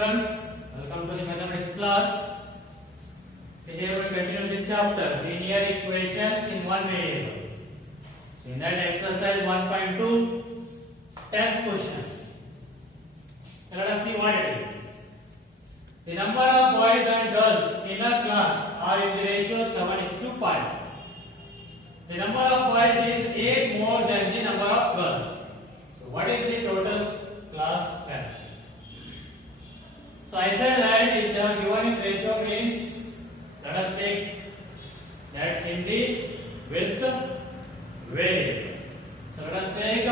students, welcome to the mathematics class. So here we continue the chapter linear equations in one variable. So in that exercise 1.2, 10th question. Let us see what it is. The number of boys and girls in a class are in the ratio 7:5. The number of boys is 8 more than the number of girls. So what is the total class strength? So I said that if they are given in ratio means, let us take that in the width variable. So let us take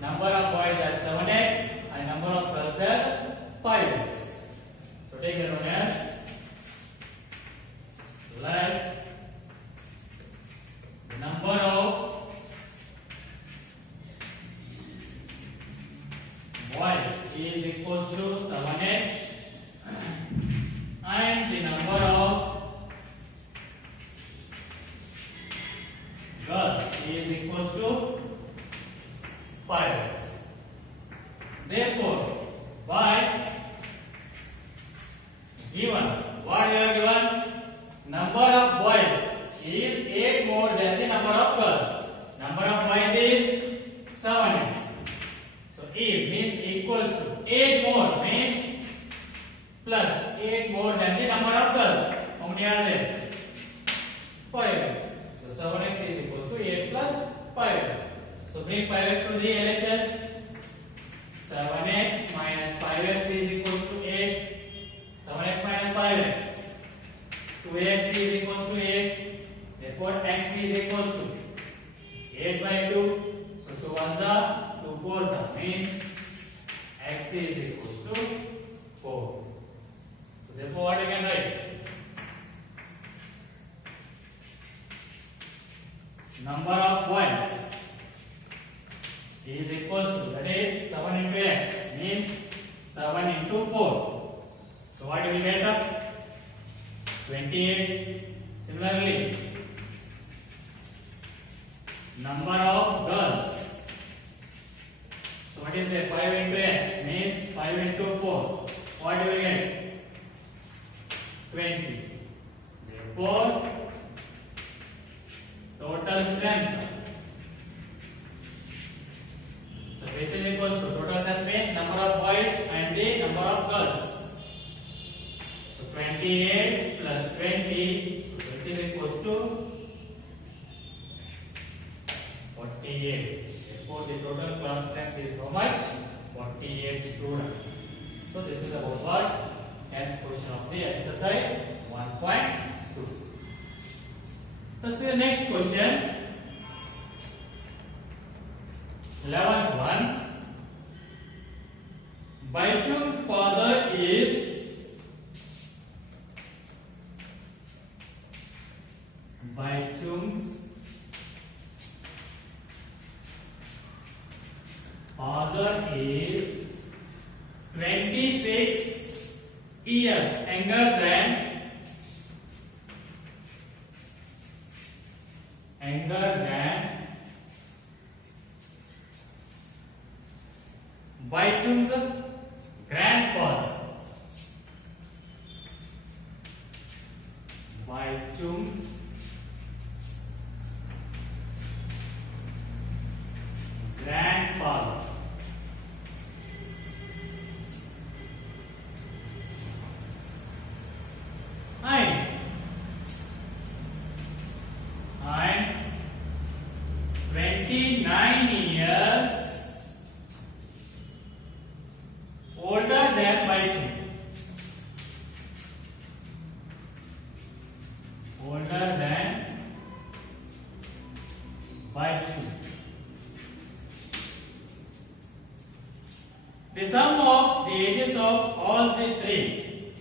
number of boys as 7x and number of girls as 5x. So take that one as let the number of boys is equals to 7x and the number of girls is equals to 5x. Therefore, by given what we are given, number of boys is 8 more than the number of girls. Number of boys is 7x. So is means equals to 8 more means plus 8 more than the number of girls. How many are there? 5x. So 7x is equals to 8 plus 5x. So bring 5x to the LHS. 7x minus 5x is equals to 8. 7x minus 5x. 2x is equals to 8. Therefore x is equals to 8 by 2. So 2 1s are 2 4s are means x is equals to 4. So therefore what you can write? Number of boys is equals to, that is 7 into x means 7 into 4. So what you will get? 28. Similarly, number of girls. So what is there? 5 into x means 5 into 4. What do you get? 20. Therefore, total strength. So which is equals to total strength means number of boys and the number of girls. So 28 plus 20, so which is equals to 48. Therefore the total class strength is how much? 48 students. So this is about what? 10th question of the exercise 1.2. Let's see the next question. 11.1. Baichung's father is Baichung's father is 26 years younger than Baichung's grandfather. Baichung's grandfather. And 29 years older than Baichung. Older than Baichung. The sum of the ages of all the three.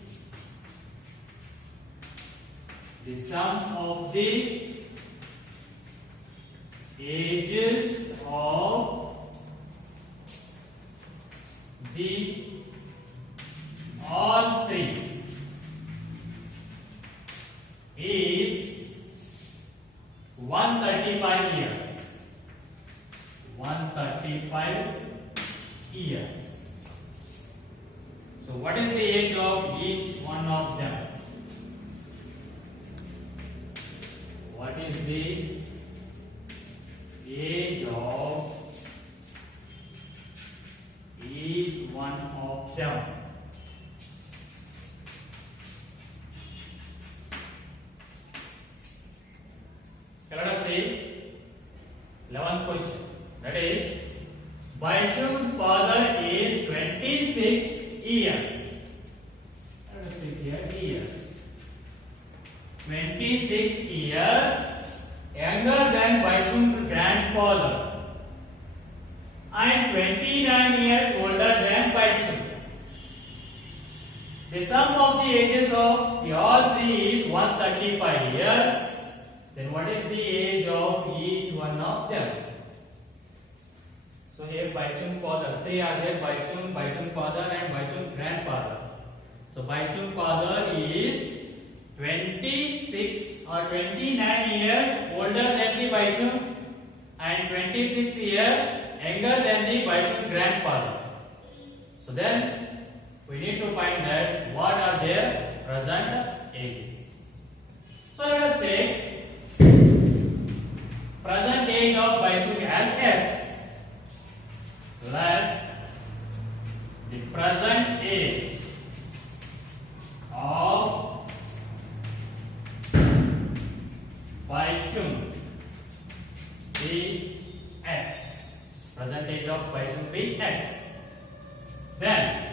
The sum of the ages of the all three is 135 years. 135 years. So what is the age of each one of them? What is the age of each one of them? Let us see 11th question. That is, Baichung's father is 26 years. Let us take here years. 26 years younger than Baichung's grandfather and 29 years older than Baichung. The sum of the ages of the all three is 135 years. Then what is the age of each one of them? So here Baichung father, three are there: Baichung father and Baichung grandfather. So Baichung father is 26 or 29 years older than the Baichung and 26 years younger than the Baichung grandfather. So then we need to find that what are their present ages. So let us take present age of Baichung as X. Let the present age of Baichung be X. Present age of Baichung be X. Then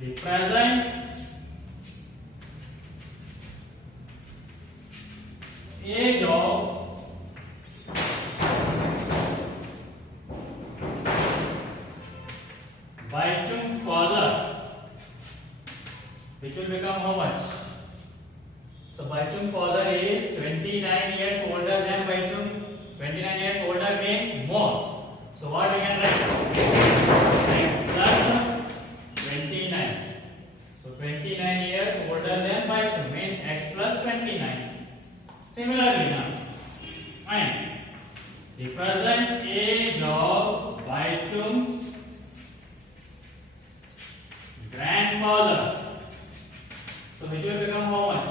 the present age of Baichung's father, which will become how much? So Baichung's father is 29 years older than Baichung. 29 years older means more. So what we can write? X plus 29. So 29 years older than Baichung means X plus 29. Similarly now, and the present age of Baichung's grandfather, so which will become how much?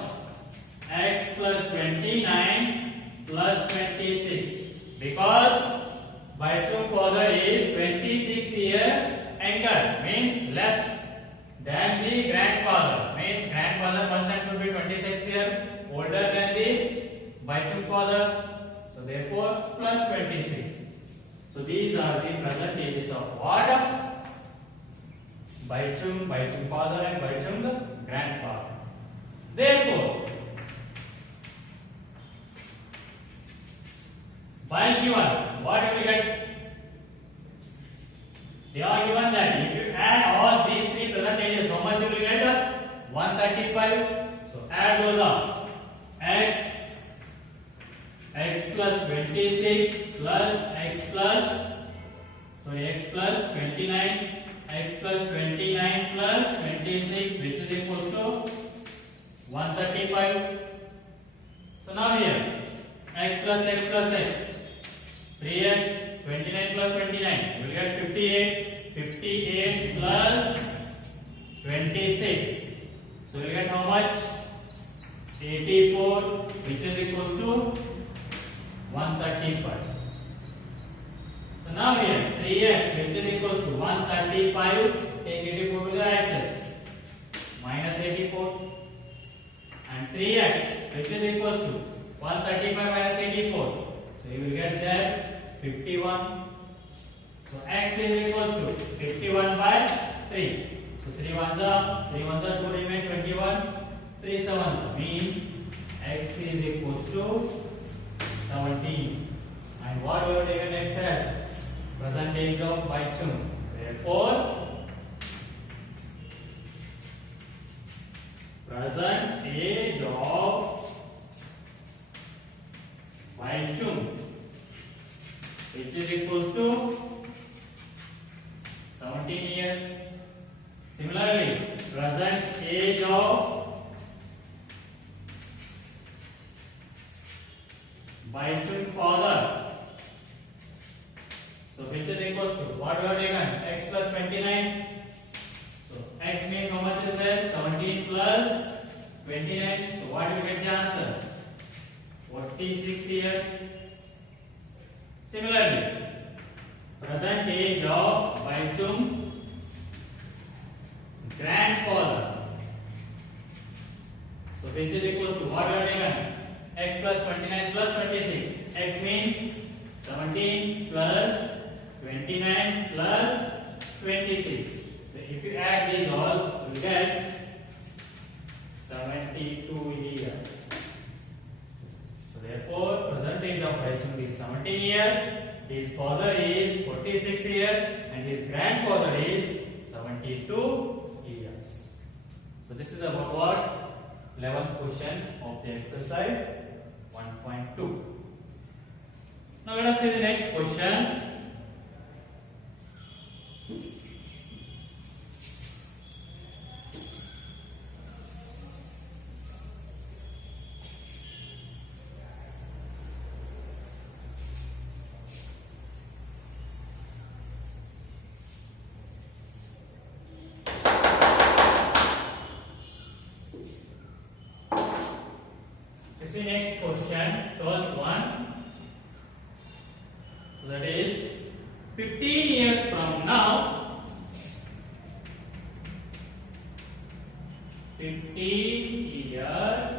X plus 29 plus 26, because Baichung's father is 26 years younger, means less than the grandfather, means grandfather must and should be 26 years older than the Baichung father. So therefore plus 26. So these are the present ages of what? Baichung father and Baichung grandfather. Therefore, by given, what you will get? They are given that if you add all these three present ages, how much you will get? 135. So add those up. X plus 26 plus X plus 29, X plus 29 plus 26, which is equals to 135. So now here, X plus X, 3X, 29 plus 29, you will get 58, 58 plus 26. So you will get how much? 84, which is equals to 135. So now here 3x, which is equals to 135, take 84 to the axis, minus 84, and 3x, which is equals to 135 minus 84. So you will get that 51. So x is equals to 51 by 3. So 3 ones are 2 remain 21. 3 7 means x is equals to 17. And what we have taken x as? Present age of Baichung. Therefore, present age of Baichung, which is equals to 17 years. Similarly, present age of Baichung father, so which is equals to what we have taken? X plus 29 Similarly, present age of Baichung's grandfather. So which is equals to what we are given? X plus 29 plus 26. X means 17 plus 29 plus 26. So if you add these all, you will get 72 years. So therefore, present age of Baichung is 17 years. His father is 46 years, and his grandfather is 72 years. So this is about what? 11th question of the exercise 1.2. Now let us see the next question. This is the next question, 12th one. So that is 15 years from now. 15 years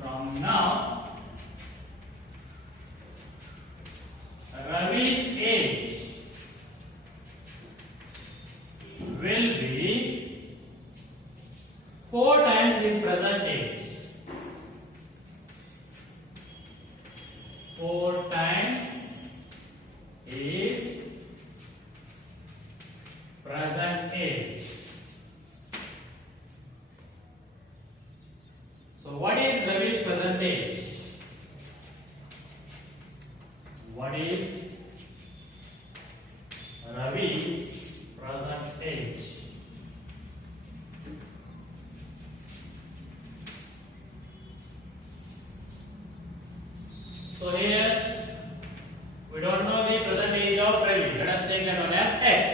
from now, Ravi's age will be 4 times his present age. 4 times his present age. So what is Ravi's present age? What is Ravi's present age? So here we don't know the present age of Ravi. Let us take that one as X.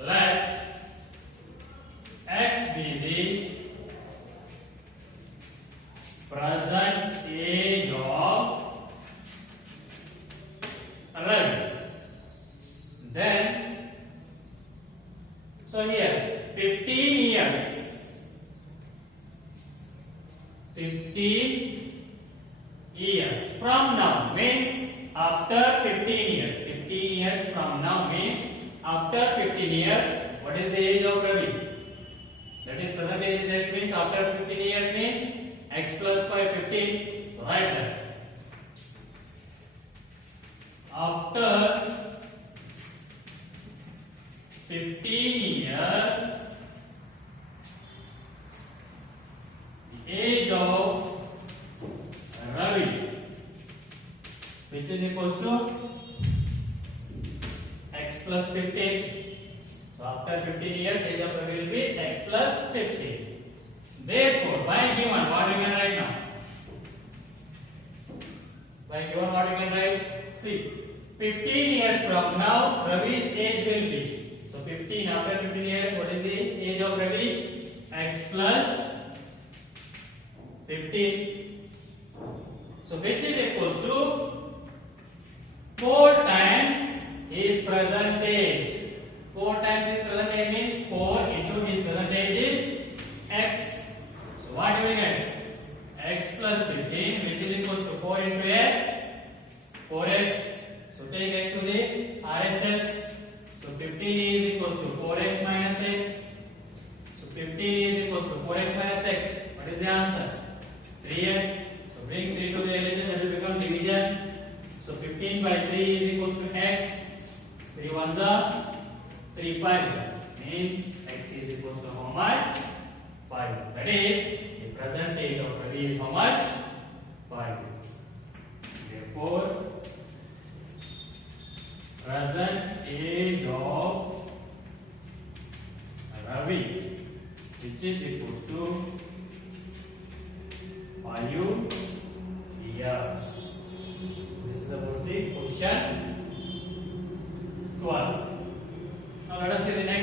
Let X be the present age of Ravi. Then, so here 15 years. 15 years from now means after 15 years. 15 years from now means after 15 years. What is the age of Ravi? That is present age is X means after 15 years means X plus 5 15. So write that. After 15 years, the age of Ravi, which is equals to X plus 15. So after 15 years, age of Ravi will be X plus 15. Therefore, by given, what we can write now? By given, what we can write? See, 15 years from now, Ravi's age will be. So 15 after 15 years, what is the age of Ravi? X plus 15. So which is equals to 4 times his present age. 4 times his present age means 4 into his present age is X. So what do we get? X plus 15, which is equals to 4 into X. 4x. So take X to the RHS. So 15 is equals to 4x minus X. So 15 is equals to 4x minus X. What is the answer? 3x. So bring 3 to the LHS, that will become division. So 15 by 3 is equals to X. 3 ones are 3 5s means X is equals to how much? 5. That is the present age of Ravi is how much? 5. Therefore, present age of Ravi, which is equals to 5 years. This is about the question 12. Now let us see the next.